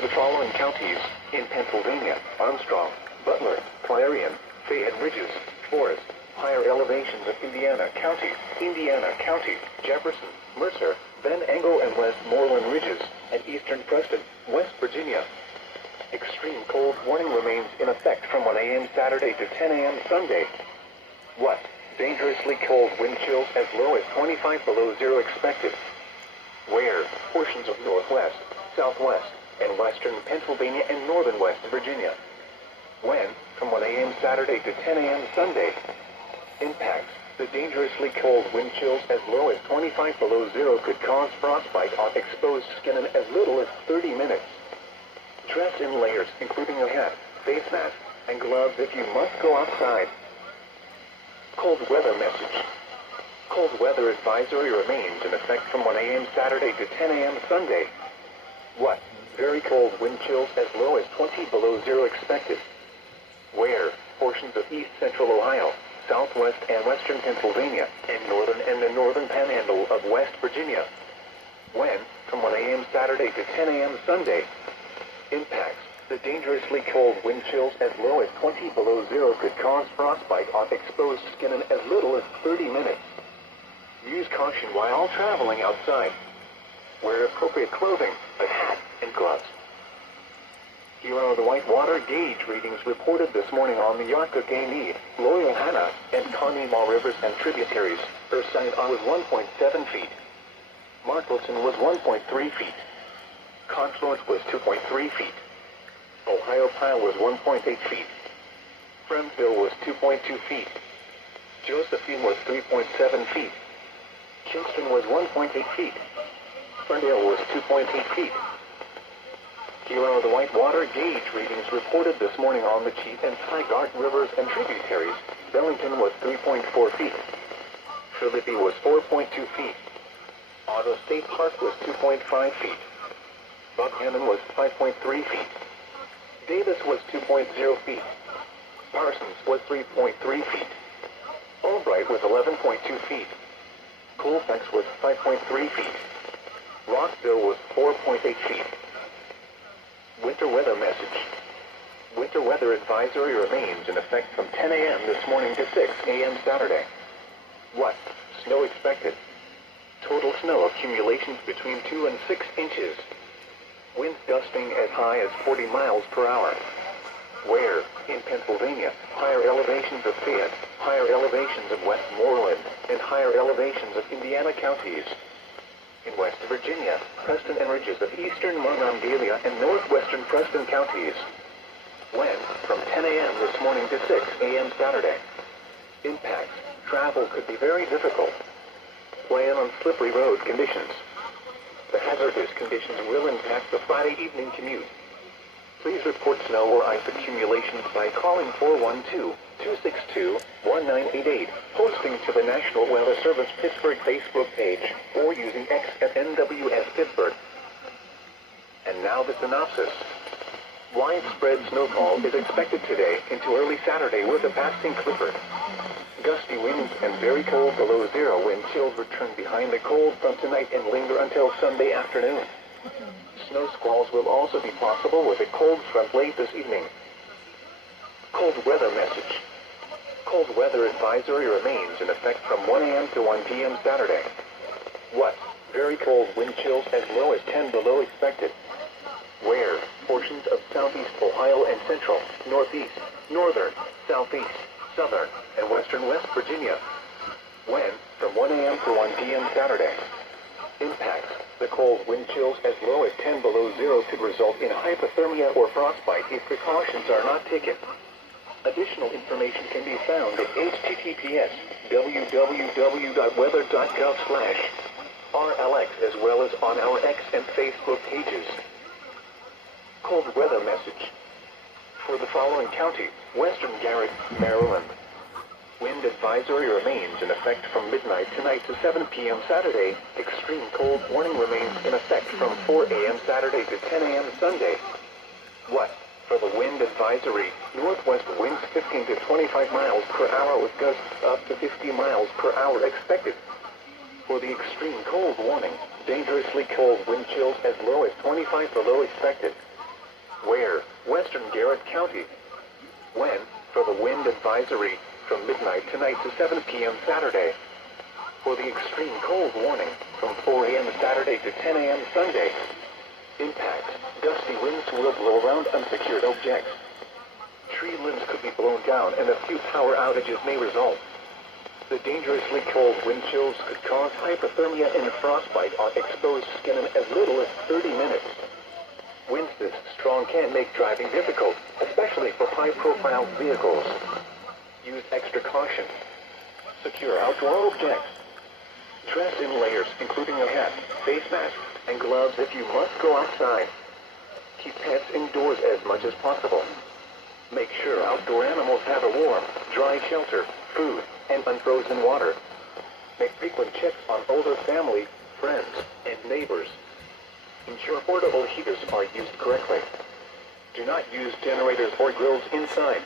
for the following counties in Pennsylvania: Armstrong, Butler, Clarion, Fayette Ridges, Forest. Higher elevations of Indiana County, Jefferson, Mercer, Van Angle and Westmoreland Ridges, and eastern Preston, West Virginia. Extreme cold warning remains in effect from 1 a.m. Saturday to 10 a.m. Sunday. What? Dangerously cold wind chills as low as 25 below zero expected. Where? Portions of northwest, southwest, and western Pennsylvania and northern West Virginia. When? From 1 a.m. Saturday to 10 a.m. Sunday. Impacts. The dangerously cold wind chills as low as 25 below zero could cause frostbite on exposed skin in as little as 30 minutes. Dress in layers, including a hat, face mask, and gloves if you must go outside. Cold weather message. Cold weather advisory remains in effect from 1 a.m. Saturday to 10 a.m. Sunday. What? Very cold wind chills as low as 20 below zero expected. Where? Portions of east central Ohio, southwest and western Pennsylvania, and the northern panhandle of West Virginia. When? From 1 a.m. Saturday to 10 a.m. Sunday. Impacts. The dangerously cold wind chills as low as 20 below zero could cause frostbite on exposed skin in as little as 30 minutes. Use caution while traveling outside. Wear appropriate clothing, a hat, and gloves. Here are the whitewater gauge readings reported this morning on the Youghiogheny, Loyalhanna, and Conemaugh rivers and tributaries. Ursingham was 1.7 feet. Martleton was 1.3 feet. Confluent was 2.3 feet. Ohiopyle was 1.8 feet. Friendsville was 2.2 feet. Josephine was 3.7 feet. Kingston was 1.8 feet. Ferndale was 2.8 feet. Here are the whitewater gauge readings reported this morning on the Cheat and Tigard rivers and tributaries. Bellington was 3.4 feet. Philippi was 4.2 feet. Otto State Park was 2.5 feet. Buckhannon was 5.3 feet. Davis was 2.0 feet. Parsons was 3.3 feet. Albright was 11.2 feet. Colfax was 5.3 feet. Rockville was 4.8 feet. Winter weather message. Winter weather advisory remains in effect from 10 a.m. this morning to 6 a.m. Saturday. What? Snow expected. Total snow accumulations between 2 and 6 inches. Winds gusting as high as 40 miles per hour. Where? In Pennsylvania, higher elevations of Fayette, higher elevations of Westmoreland, and higher elevations of Indiana counties. In West Virginia, Preston and ridges of eastern Monongalia and northwestern Preston counties. When? From 10 a.m. this morning to 6 a.m. Saturday. Impacts. Travel could be very difficult. Plan on slippery road conditions. The hazardous conditions will impact the Friday evening commute. Please report snow or ice accumulations by calling 412-262-1988, posting to the National Weather Service Pittsburgh Facebook page, or using X at NWS Pittsburgh. And now the synopsis. Widespread snowfall is expected today into early Saturday with a passing clipper. Gusty winds and very cold below zero wind chills return behind the cold from tonight and linger until Sunday afternoon. Snow squalls will also be possible with a cold front late this evening. Cold weather message. Cold weather advisory remains in effect from 1 a.m. to 1 p.m. Saturday. What? Very cold wind chills as low as 10 below expected. Where? Portions of southeast Ohio and central, northeast, northern, southeast, southern, and western West Virginia. When? From 1 a.m. to 1 p.m. Saturday. Impacts. The cold wind chills as low as 10 below zero could result in hypothermia or frostbite if precautions are not taken. Additional information can be found at https://weather.gov/RLX as well as on our X and Facebook pages. Cold weather message. For the following county, Western Garrett, Maryland. Wind advisory remains in effect from midnight tonight to 7 p.m. Saturday. Extreme cold warning remains in effect from 4 a.m. Saturday to 10 a.m. Sunday. What? For the wind advisory, northwest winds 15 to 25 miles per hour with gusts up to 50 miles per hour expected. For the extreme cold warning, dangerously cold wind chills as low as 25 below expected. Where? Western Garrett County. When? For the wind advisory, from midnight tonight to 7 p.m. Saturday. For the extreme cold warning, from 4 a.m. Saturday to 10 a.m. Sunday. Impact. Gusty winds will blow around unsecured objects. Tree limbs could be blown down and a few power outages may result. The dangerously cold wind chills could cause hypothermia and frostbite on exposed skin in as little as 30 minutes. Winds this strong can make driving difficult, especially for high-profile vehicles. Use extra caution. Secure outdoor objects. Dress in layers, including a hat, face mask, and gloves if you must go outside. Keep pets indoors as much as possible. Make sure outdoor animals have a warm, dry shelter, food, and unfrozen water. Make frequent checks on older family, friends, and neighbors. Ensure portable heaters are used correctly. Do not use generators or grills inside.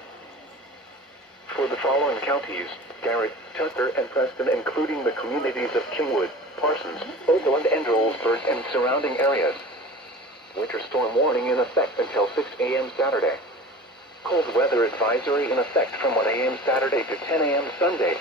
For the following counties, Garrett, Tucker, and Preston, including the communities of Kingwood, Parsons, Oakland, and Rollsburg and surrounding areas. Winter storm warning in effect until 6 a.m. Saturday. Cold weather advisory in effect from 1 a.m. Saturday to 10 a.m. Sunday.